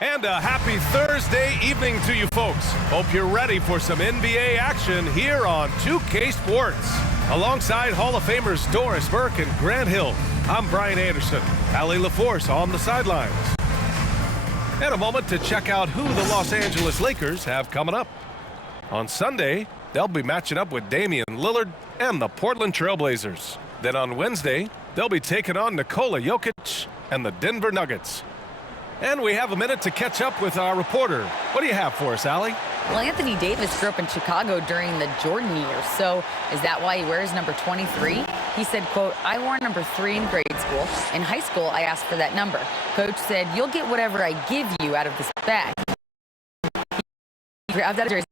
And a happy Thursday evening to you folks. Hope you're ready for some NBA action here on 2K Sports. Alongside Hall of Famers Doris Burke and Grant Hill, I'm Brian Anderson. Allie LaForce on the sidelines. And a moment to check out who the Los Angeles Lakers have coming up. On Sunday, they'll be matching up with Damian Lillard and the Portland Trail Blazers. Then on Wednesday, they'll be taking on Nikola Jokic and the Denver Nuggets. And we have a minute to catch up with our reporter. What do you have for us, Allie? Well, Anthony Davis grew up in Chicago during the Jordan years, so is that why he wears number 23? He said, quote, "I wore number 3 in grade school. In high school, I asked for that number. Coach said, you'll get whatever I give you out of this bag." He grabbed that jersey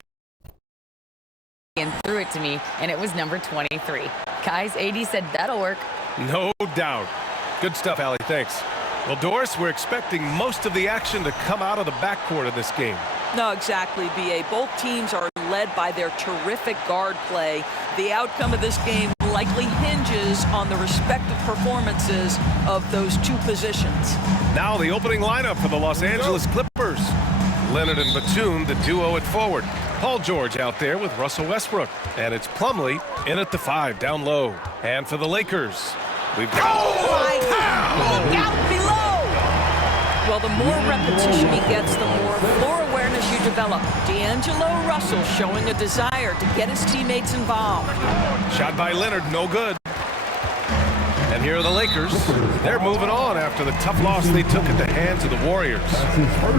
and threw it to me, and it was number 23. Guys, AD said that'll work. No doubt. Good stuff, Allie. Thanks. Well, Doris, we're expecting most of the action to come out of the backcourt of this game. No, exactly, B.A. Both teams are led by their terrific guard play. The outcome of this game likely hinges on the respective performances of those two positions. Now the opening lineup for the Los Angeles Clippers. Leonard and Batum, the duo at forward. Paul George out there with Russell Westbrook. And it's Plumlee in at the 5 down low. And for the Lakers, we've got... Look out below! Well, the more repetition he gets, the more floor awareness you develop. D'Angelo Russell showing a desire to get his teammates involved. Shot by Leonard, no good. And here are the Lakers. They're moving on after the tough loss they took at the hands of the Warriors.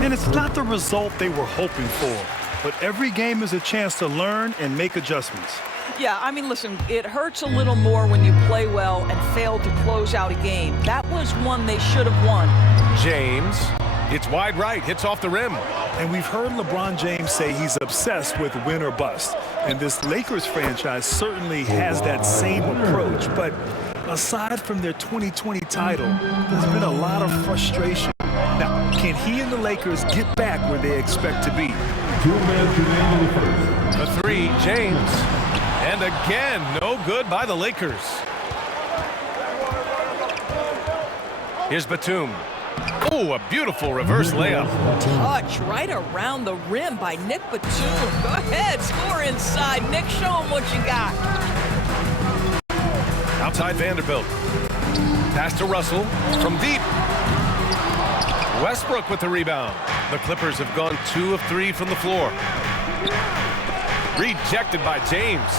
And it's not the result they were hoping for, but every game is a chance to learn and make adjustments. Yeah, I mean, listen, it hurts a little more when you play well and fail to close out a game. That was one they should have won. James, it's wide right, hits off the rim. And we've heard LeBron James say he's obsessed with win or bust. And this Lakers franchise certainly has that same approach. But aside from their 2020 title, there's been a lot of frustration. Now, can he and the Lakers get back where they expect to be? The 3, James. And again, no good by the Lakers. Here's Batum. Oh, a beautiful reverse layup. Touch right around the rim by Nick Batum. Go ahead, score inside. Nick, show him what you got. Outside Vanderbilt. Pass to Russell from deep. Westbrook with the rebound. The Clippers have gone 2 of 3 from the floor. Rejected by James.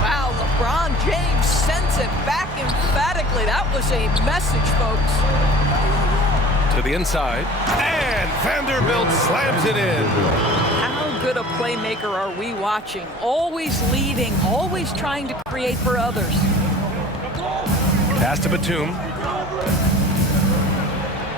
Wow, LeBron James sends it back emphatically. That was a message, folks. To the inside. And Vanderbilt slams it in. How good a playmaker are we watching? Always leading, always trying to create for others. Pass to Batum.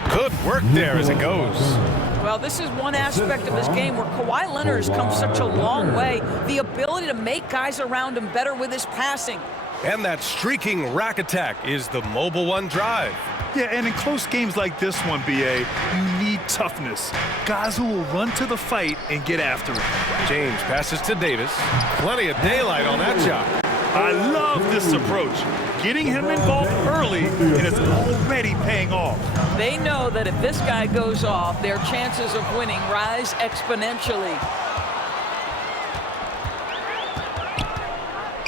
Good work there as it goes. Well, this is one aspect of this game where Kawhi Leonard has come such a long way. The ability to make guys around him better with his passing. And that streaking rack attack is the Mobile One drive. Yeah, and in close games like this one, B.A., you need toughness. Guys who will run to the fight and get after it. James passes to Davis. Plenty of daylight on that shot. I love this approach. Getting him involved early, and it's already paying off. They know that if this guy goes off, their chances of winning rise exponentially.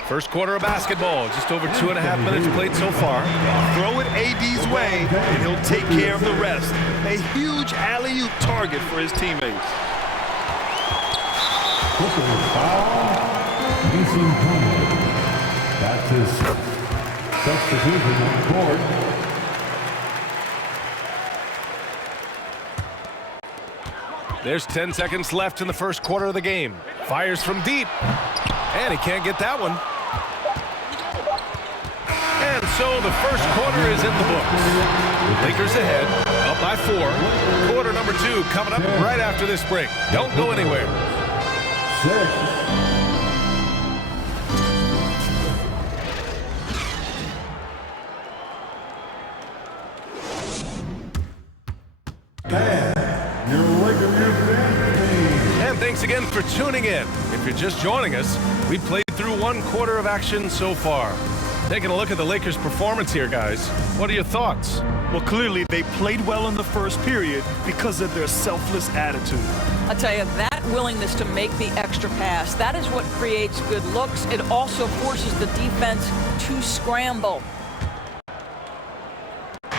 First quarter of basketball, just over 2.5 minutes played so far. Throw it AD's way, and he'll take care of the rest. A huge alley-oop target for his teammates. That's his substitution on the board. There's 10 seconds left in the first quarter of the game. Fires from deep. And he can't get that one. And so the first quarter is in the books. Lakers ahead, up by 4. Quarter number 2 coming up right after this break. Don't go anywhere. 6. And thanks again for tuning in. If you're just joining us, we played through 1 quarter of action so far. Taking a look at the Lakers' performance here, guys. What are your thoughts? Well, clearly they played well in the first period because of their selfless attitude. I'll tell you, that willingness to make the extra pass, that is what creates good looks. It also forces the defense to scramble.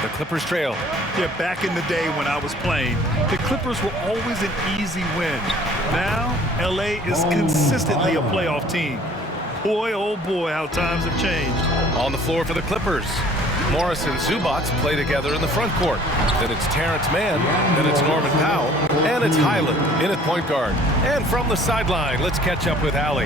The Clippers trail. Yeah, back in the day when I was playing, the Clippers were always an easy win. Now, LA is consistently a playoff team. Boy, oh boy, how times have changed. On the floor for the Clippers, Morris and Zubac play together in the front court. Then it's Terrence Mann, then it's Norman Powell, and it's Highland in at point guard. And from the sideline, let's catch up with Allie.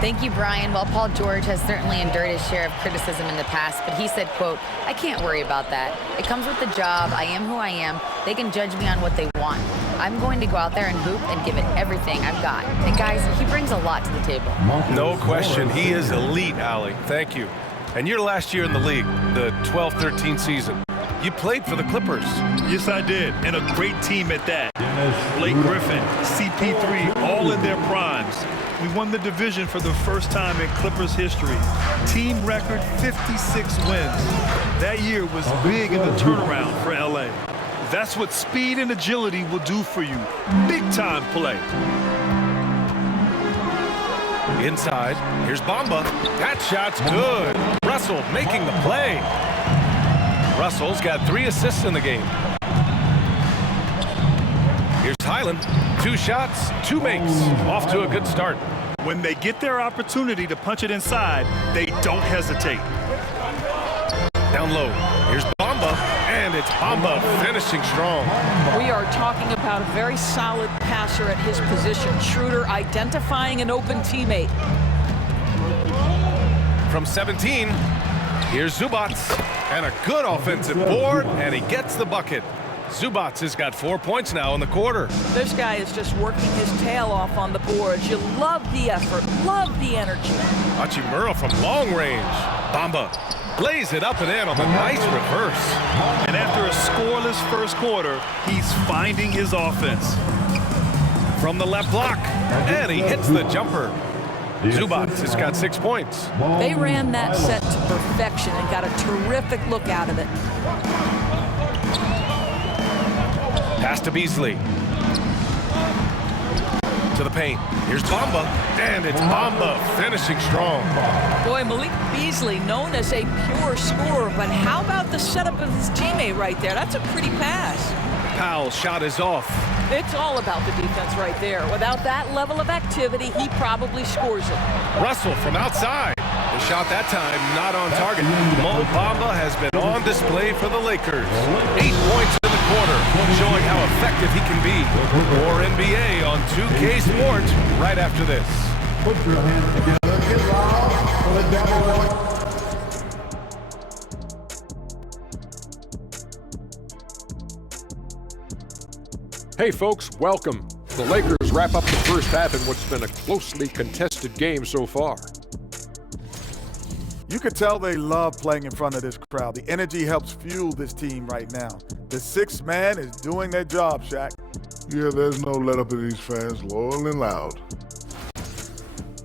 Thank you, Brian. While Paul George has certainly endured his share of criticism in the past, but he said, quote, "I can't worry about that. It comes with the job. I am who I am. They can judge me on what they want. I'm going to go out there and hoop and give it everything I've got." And guys, he brings a lot to the table. No question, he is elite, Allie. Thank you. And your last year in the league, the 12-13 season, you played for the Clippers. Yes, I did, and a great team at that. Blake Griffin, CP3, all in their primes. We won the division for the first time in Clippers history. Team record 56 wins. That year was big in the turnaround for LA. That's what speed and agility will do for you. Big time play. Inside, here's Bamba. That shot's good. Russell making the play. Russell's got 3 assists in the game. Here's Highland. 2 shots, 2 makes. Off to a good start. When they get their opportunity to punch it inside, they don't hesitate. Down low, here's Bamba, and it's Bamba finishing strong. We are talking about a very solid passer at his position. Schroeder identifying an open teammate. From 17, here's Zubac, and a good offensive board, and he gets the bucket. Zubac has got 4 points now in the quarter. This guy is just working his tail off on the boards. You love the effort, love the energy. Hachimura from long range. Bamba lays it up and in on the nice reverse. And after a scoreless first quarter, he's finding his offense. From the left block, and he hits the jumper. Zubac has got 6 points. They ran that set to perfection and got a terrific look out of it. Pass to Beasley. To the paint. Here's Bamba, and it's Bamba finishing strong. Boy, Malik Beasley, known as a pure scorer, but how about the setup of his teammate right there? That's a pretty pass. Powell's shot is off. It's all about the defense right there. Without that level of activity, he probably scores it. Russell from outside. The shot that time not on target. Mo Bamba has been on display for the Lakers. 8 points in the quarter, showing how effective he can be. More NBA on 2K Sports right after this. Put your hands together. Get loud for the Devil. Hey folks, welcome. The Lakers wrap up the first half in what's been a closely contested game so far. You could tell they love playing in front of this crowd. The energy helps fuel this team right now. The 6th man is doing their job, Shaq. Yeah, there's no let up in these fans, loyal and loud.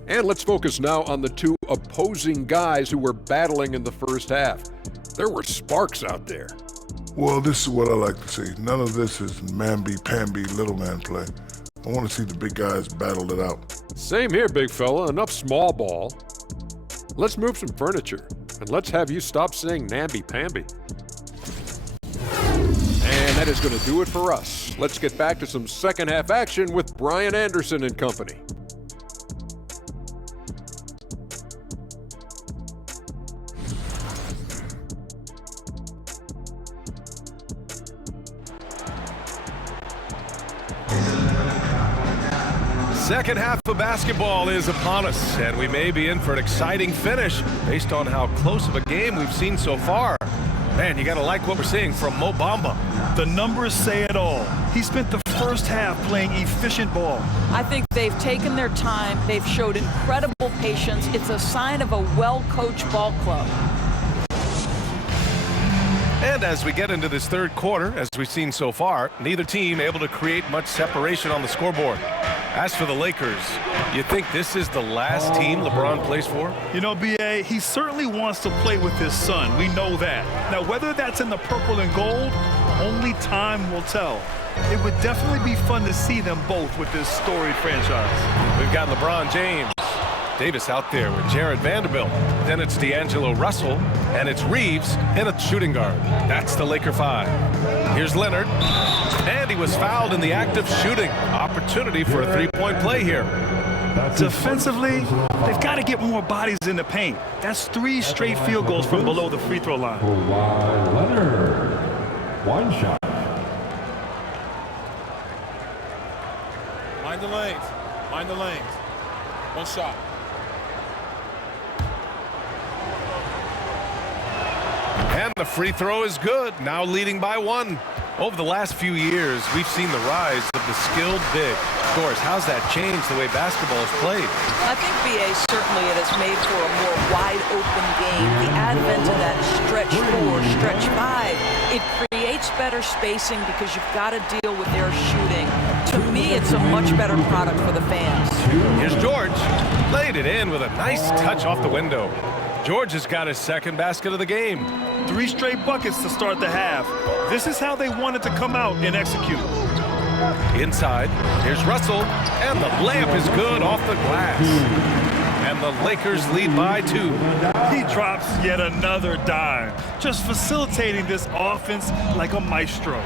And let's focus now on the 2 opposing guys who were battling in the first half. There were sparks out there. Well, this is what I like to see. None of this is mamby-pamby little man play. I want to see the big guys battle it out. Same here, big fella. Enough small ball. Let's move some furniture, and let's have you stop saying namby-pamby. And that is going to do it for us. Let's get back to some second half action with Brian Anderson and company. Second half of basketball is upon us, and we may be in for an exciting finish based on how close of a game we've seen so far. Man, you got to like what we're seeing from Mo Bamba. The numbers say it all. He spent the first half playing efficient ball. I think they've taken their time. They've showed incredible patience. It's a sign of a well-coached ball club. And as we get into this third quarter, as we've seen so far, neither team able to create much separation on the scoreboard. As for the Lakers, you think this is the last team LeBron plays for? You know, B.A., he certainly wants to play with his son. We know that. Now, whether that's in the purple and gold, only time will tell. It would definitely be fun to see them both with this storied franchise. We've got LeBron James. Davis out there with Jared Vanderbilt. Then it's D'Angelo Russell, and it's Reeves in a shooting guard. That's the Laker 5. Here's Leonard, and he was fouled in the act of shooting. Opportunity for a three-point play here. Defensively, they've got to get more bodies in the paint. That's 3 straight field goals from below the free throw line. Kawhi Leonard. One shot. Mind the lanes. Mind the lanes. One shot. And the free throw is good, now leading by 1. Over the last few years, we've seen the rise of the skilled big. Doris, how's that changed the way basketball is played? I think, B.A., certainly it has made for a more wide-open game. The advent of that stretch 4, stretch 5, it creates better spacing because you've got to deal with their shooting. To me, it's a much better product for the fans. Here's George. Laid it in with a nice touch off the window. George has got his second basket of the game. 3 straight buckets to start the half. This is how they wanted to come out and execute. Inside, here's Russell, and the layup is good off the glass. And the Lakers lead by 2. He drops yet another dime, just facilitating this offense like a maestro.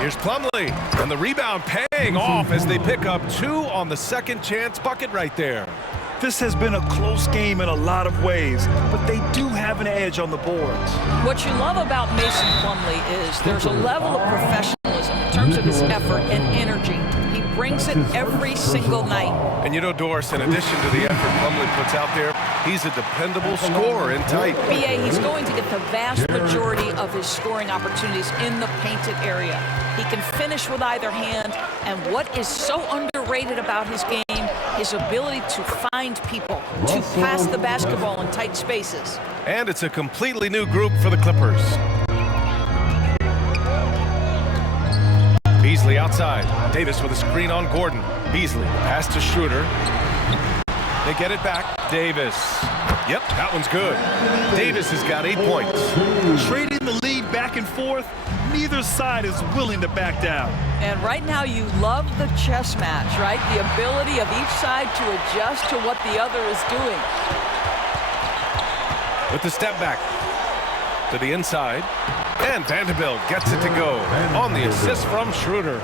Here's Plumlee, and the rebound paying off as they pick up 2 on the second chance bucket right there. This has been a close game in a lot of ways, but they do have an edge on the boards. What you love about Mason Plumlee is there's a level of professionalism in terms of his effort and energy. He brings it every single night. And you know, Doris, in addition to the effort Plumlee puts out there, he's a dependable scorer in tight. B.A., he's going to get the vast majority of his scoring opportunities in the painted area. He can finish with either hand, and what is so underrated about his game, his ability to find people, to pass the basketball in tight spaces. And it's a completely new group for the Clippers. Beasley outside. Davis with a screen on Gordon. Beasley, pass to Schroeder. They get it back. Davis. Yep, that one's good. Davis has got 8 points. Trading the lead back and forth, neither side is willing to back down. And right now you love the chess match, right? The ability of each side to adjust to what the other is doing. With the step back to the inside. And Vanderbilt gets it to go on the assist from Schroeder.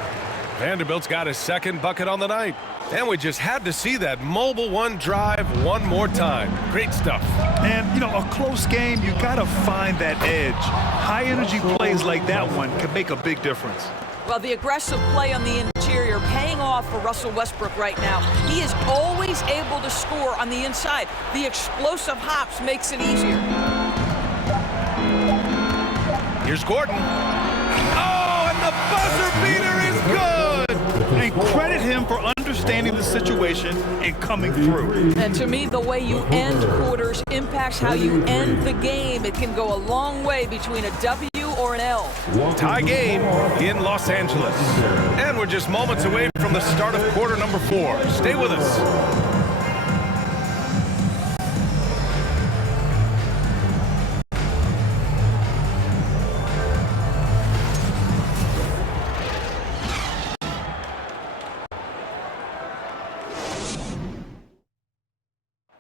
Vanderbilt's got his second bucket on the night. And we just had to see that mobile 1 drive one more time. Great stuff. And, you know, a close game, you got to find that edge. High-energy plays like that one can make a big difference. Well, the aggressive play on the interior paying off for Russell Westbrook right now. He is always able to score on the inside. The explosive hops makes it easier. Here's Gordon. Oh, and the buzzer beater is good! And credit him for understanding the situation and coming through. And to me, the way you end quarters impacts how you end the game. It can go a long way between a W or an L. Tie game in Los Angeles. And we're just moments away from the start of quarter number 4. Stay with us.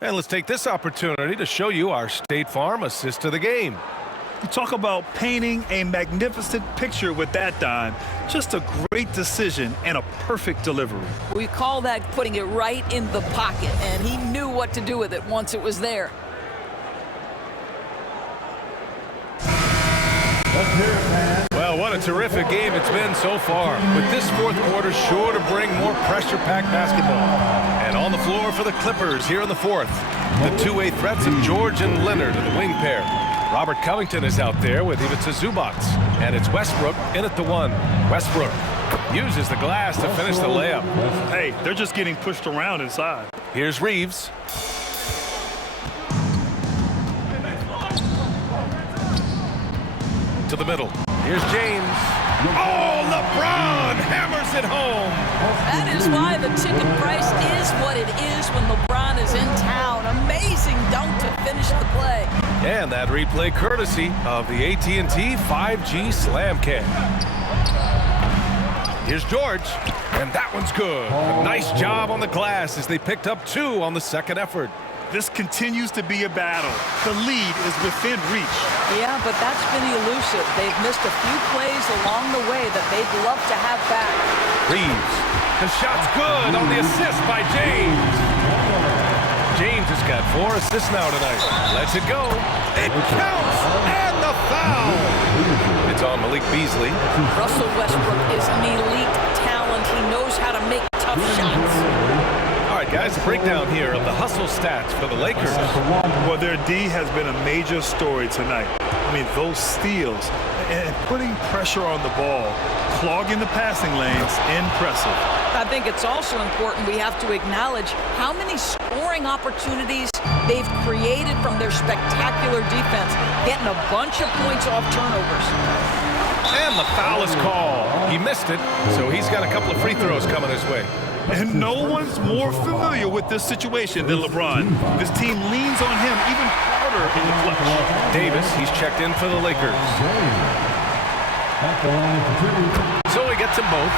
And let's take this opportunity to show you our State Farm assist of the game. You talk about painting a magnificent picture with that dime. Just a great decision and a perfect delivery. We call that putting it right in the pocket, and he knew what to do with it once it was there. Well, what a terrific game it's been so far. With this fourth quarter sure to bring more pressure-packed basketball. And on the floor for the Clippers here in the fourth, the two-way threats of George and Leonard in the wing pair. Robert Covington is out there with Ivica Zubac. And it's Westbrook in at the 1. Westbrook uses the glass to finish the layup. Hey, they're just getting pushed around inside. Here's Reeves. To the middle. Here's James. Oh, LeBron hammers it home. That is why the ticket price is what it is when LeBron is in town. Amazing dunk to finish the play. And that replay courtesy of the AT&T 5G Slam Cam. Here's George, and that one's good. A nice job on the glass as they picked up 2 on the second effort. This continues to be a battle. The lead is within reach. Yeah, but that's been elusive. They've missed a few plays along the way that they'd love to have back. Reeves, the shot's good on the assist by James. James has got 4 assists now tonight. Lets it go. It counts, and the foul. It's on Malik Beasley. Russell Westbrook is an elite talent. He knows how to make tough shots. All right, guys, a breakdown here of the hustle stats for the Lakers. Well, their D has been a major story tonight. I mean, those steals and putting pressure on the ball, clogging the passing lanes, impressive. I think it's also important we have to acknowledge how many scoring opportunities they've created from their spectacular defense, getting a bunch of points off turnovers. And the foul is called. He missed it, so he's got a couple of free throws coming his way. And no one's more familiar with this situation than LeBron. This team leans on him even harder in the clutch. Davis, he's checked in for the Lakers. So he gets them both,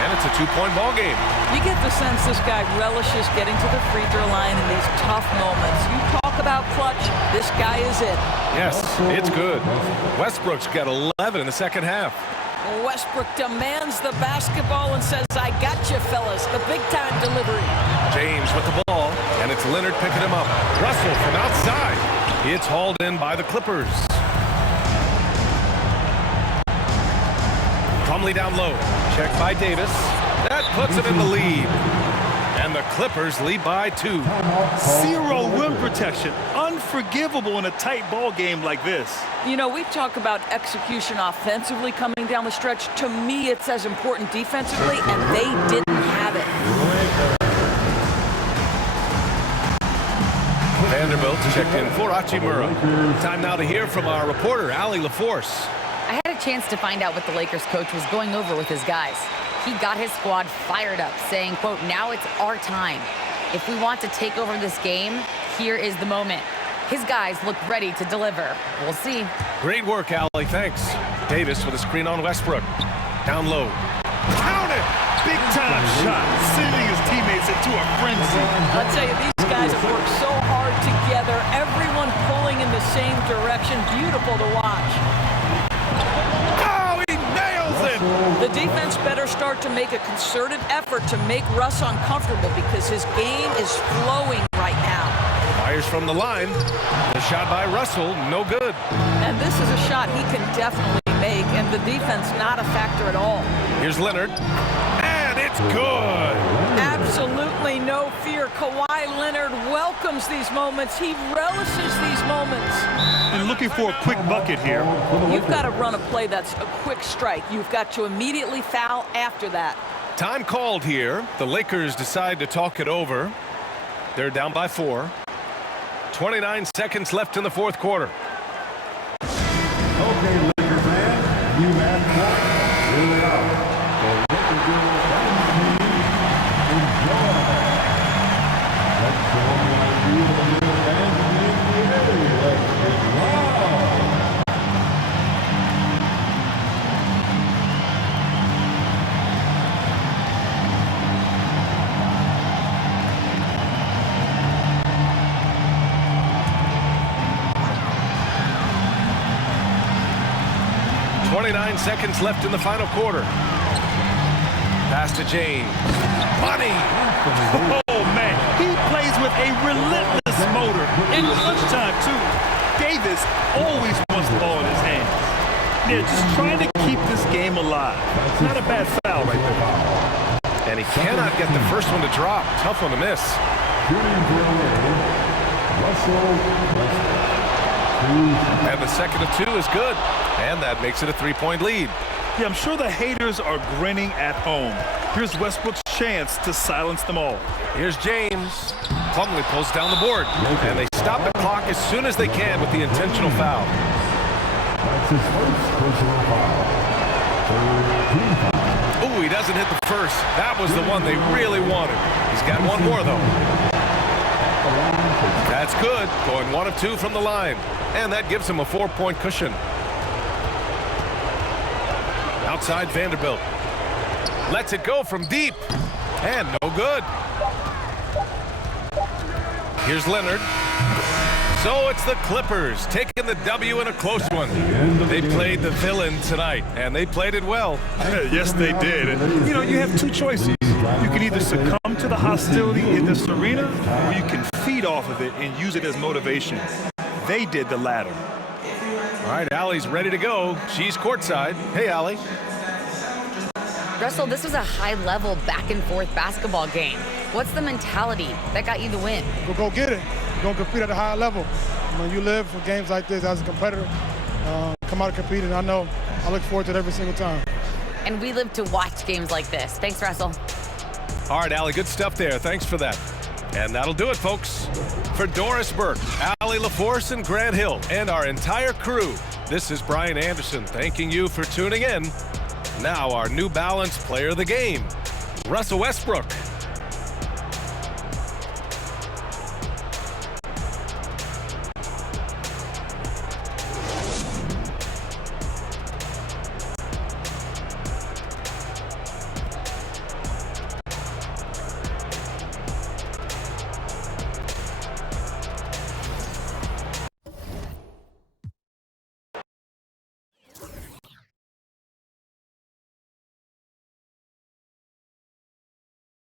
and it's a 2-point ball game. You get the sense this guy relishes getting to the free throw line in these tough moments. You talk about clutch, this guy is it. Yes, it's good. Westbrook's got 11 in the second half. Westbrook demands the basketball and says, I got you, fellas. The big-time delivery. James with the ball, and it's Leonard picking him up. Russell from outside. It's hauled in by the Clippers. Plumlee down low. Checked by Davis. That puts him in the lead. And the Clippers lead by 2. Zero rim protection. Unforgivable in a tight ball game like this. You know, we talk about execution offensively coming down the stretch. To me, it's as important defensively, and they didn't have it. Vanderbilt checked in for Hachimura. Time now to hear from our reporter, Allie LaForce. I had a chance to find out what the Lakers coach was going over with his guys. He got his squad fired up, saying, quote, now it's our time. If we want to take over this game, here is the moment. His guys look ready to deliver. We'll see. Great work, Allie. Thanks. Davis with a screen on Westbrook. Down low. Count it! Big time shot, sending his teammates into a frenzy. I'll tell you, these guys have worked so hard together. Everyone pulling in the same direction. Beautiful to watch. Oh, he nails it! The defense better start to make a concerted effort to make Russ uncomfortable because his game is flowing right now. Fires from the line. The shot by Russell, no good. And this is a shot he can definitely make, and the defense not a factor at all. Here's Leonard. And it's good! Absolutely no fear. Kawhi Leonard welcomes these moments. He relishes these moments. And looking for a quick bucket here. You've got to run a play that's a quick strike. You've got to immediately foul after that. Time called here. The Lakers decide to talk it over. They're down by 4. 29 seconds left in the fourth quarter. Okay, Laker fans, you have one. Here they are. The Lakers team, enjoy. Let's show them what you and your fans in the area. Let's get loud. Seconds left in the final quarter. Pass to James. Money! Oh, man. He plays with a relentless motor. In clutch time, too. Davis always wants the ball in his hands. They're just trying to keep this game alive. Not a bad foul right there. And he cannot get the first one to drop. Tough one to miss. And the second of 2 is good. And that makes it a 3-point lead. Yeah, I'm sure the haters are grinning at home. Here's Westbrook's chance to silence them all. Here's James. Plumlee pulls down the board. And they stop the clock as soon as they can with the intentional foul. That's his first personal foul. Ooh, he doesn't hit the first. That was the one they really wanted. He's got one more, though. That's good. Going 1 of 2 from the line. And that gives him a 4-point cushion. Outside Vanderbilt. Lets it go from deep. And no good. Here's Leonard. So it's the Clippers taking the W in a close one. They played the villain tonight, and they played it well. Yes, they did. And, you have two choices. You can either succumb to the hostility in this arena, or you can feed off of it and use it as motivation. They did the latter. All right, Allie's ready to go. She's courtside. Hey, Allie. Russell, this was a high-level back-and-forth basketball game. What's the mentality that got you the win? We'll go get it. We're going to compete at a high level. When you live for games like this as a competitor, come out and compete, and I look forward to it every single time. And we live to watch games like this. Thanks, Russell. All right, Allie, good stuff there. Thanks for that. And that'll do it, folks. For Doris Burke, Allie LaForce, and Grant Hill, and our entire crew, this is Brian Anderson thanking you for tuning in. Now our New Balance player of the game, Russell Westbrook.